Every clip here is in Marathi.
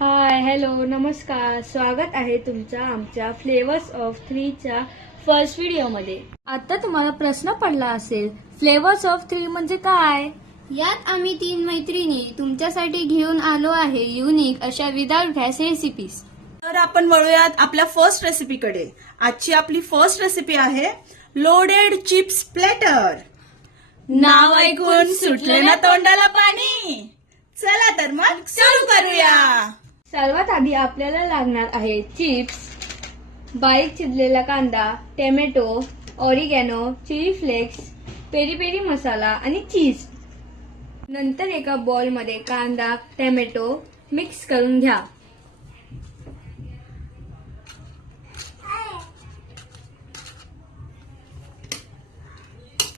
हाय हॅलो नमस्कार, स्वागत आहे तुमचा आमच्या फ्लेवर्स ऑफ 3 च्या फर्स्ट व्हिडिओमध्ये। आता तुम्हाला प्रश्न पडला असेल, फ्लेवर्स ऑफ 3 म्हणजे काय? यात आम्ही 3 मैत्रिणी तुमच्यासाठी घेऊन आलो आहे युनिक अशा विदाउट गॅस रेसिपीज। तर आपण वळूयात आपल्या फर्स्ट रेसिपीकडे। आजची आपली फर्स्ट रेसिपी आहे लोडेड चिप्स प्लेटर। नाव ऐकून सुटले ना तोंडाला पाणी। चला तर मग सुरू करूया। सर्वात आधी आपल्याला लागणार आहे चिप्स, बारीक चिरलेला कांदा, tomato, oregano, chilli flakes, peri peri masala आणि चीज। नंतर एका बाउल मध्ये कांदा, टोमॅटो मिक्स करून घ्या।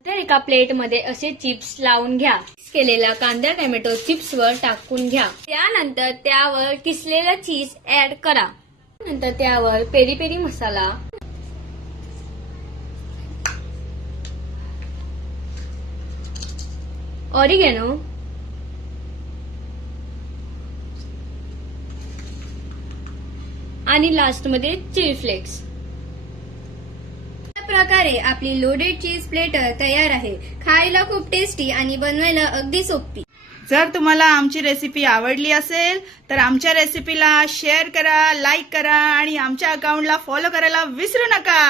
तर एका प्लेट मध्ये असे चिप्स लावून घ्या। मिक्स केलेला कांदा टोमॅटो चिप्स वर टाकून घ्या। त्यानंतर त्यावर किसलेला चीज ऍड करा। नंतर त्यावर पेरी पेरी मसाला, ऑरिगॅनो आणि लास्ट मध्ये चिली फ्लेक्स। अशा प्रकारे आपली लोडेड चीज प्लेटर तयार आहे। खायला खूप टेस्टी आणि बनवायला अगदी सोपी। जर तुम्हाला आमची रेसिपी आवडली असेल तर आमच्या रेसिपीला शेअर करा, लाईक करा आणि आमच्या अकाउंटला फॉलो करायला विसरू नका।